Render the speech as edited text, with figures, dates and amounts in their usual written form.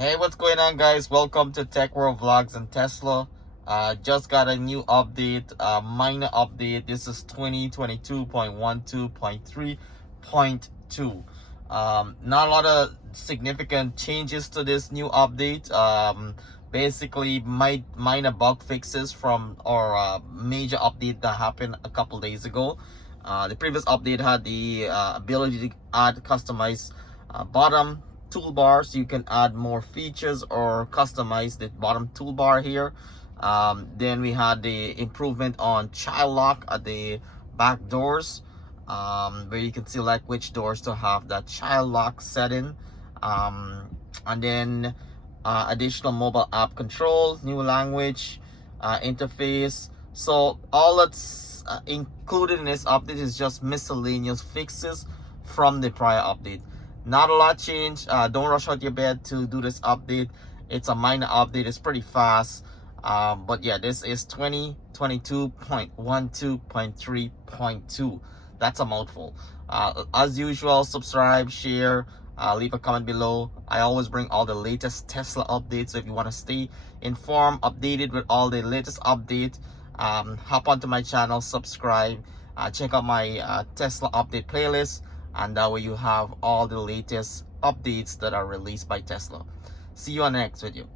Hey, what's going on, guys? Welcome to Tech World Vlogs and Tesla. Just got a new update, minor update. This is 2022.12.3.2. Not a lot of significant changes to this new update. Basically, minor bug fixes from our major update that happened a couple days ago. The previous update had the ability to add customized bottom toolbar, so you can add more features or customize the bottom toolbar here. Then we had the improvement on child lock at the back doors, where you can select which doors to have that child lock setting. And then additional mobile app control, new language interface. So all that's included in this update is just miscellaneous fixes from the prior update. Not a lot changed. Don't rush out your bed to do this update. It's a minor update. It's pretty fast. But yeah, this is 2022.12.3.2. That's a mouthful. As usual, subscribe, share, leave a comment below. I always bring all the latest Tesla updates. So if you want to stay informed, updated with all the latest updates, hop onto my channel, subscribe, check out my Tesla update playlist, and that way you have all the latest updates that are released by Tesla. See you on the next video.